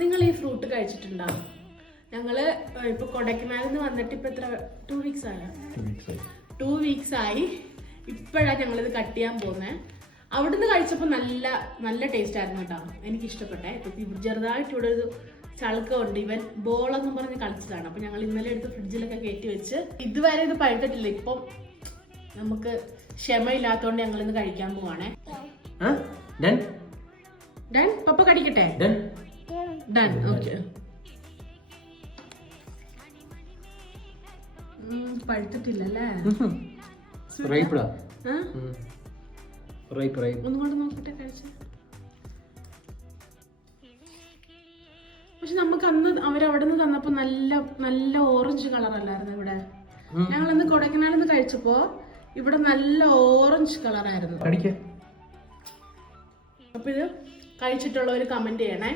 നിങ്ങൾ ഈ ഫ്രൂട്ട് കഴിച്ചിട്ടുണ്ടോ? ഞങ്ങള് ഇപ്പൊ കൊടൈക്കനാലിൽ നിന്ന് വന്നിട്ട് ഇപ്പൊ എത്ര 2 വീക്സ് ആയോ? 2 വീക്സ് ആയി. ഇപ്പോഴാണ് ഞങ്ങളിത് കട്ട് ചെയ്യാൻ പോകുന്നത്. അവിടുന്ന് കഴിച്ചപ്പോൾ നല്ല നല്ല ടേസ്റ്റ് ആയിരുന്നു കേട്ടോ. എനിക്ക് ഇഷ്ടപ്പെട്ടെ. ഇപ്പൊ ചെറുതായിട്ട് ഇവിടെ ഒരു ചളുക്കമുണ്ട്. ഇവൻ ബോളെന്നും പറഞ്ഞ് കളിച്ചതാണ്. അപ്പൊ ഞങ്ങൾ ഇന്നലെ എടുത്ത് ഫ്രിഡ്ജിലൊക്കെ കയറ്റി വെച്ച് ഇതുവരെ ഇത് പഴുത്തിട്ടില്ല. ഇപ്പം നമുക്ക് ക്ഷമയില്ലാത്തോണ്ട് ഞങ്ങൾ ഇന്ന് കഴിക്കാൻ പോവാണേ. ഡൺ പപ്പ കടിക്കട്ടെ. Done okay. പഴുത്തിട്ടില്ലല്ലേ? ഒന്നുകൊണ്ട് നോക്കട്ടെ കഴിച്ച്. പക്ഷെ നമുക്ക് അന്ന് അവരവിടെ നിന്ന് തന്നപ്പോ നല്ല നല്ല ഓറഞ്ച് കളർ അല്ലായിരുന്നു ഇവിടെ. ഞങ്ങൾ ഇന്ന് കൊടൈക്കനാലിൽ നിന്ന് കഴിച്ചപ്പോ ഇവിടെ നല്ല ഓറഞ്ച് കളറായിരുന്നു. അപ്പൊ ഇത് കഴിച്ചിട്ടുള്ളവര് കമന്റ് ചെയ്യണേ.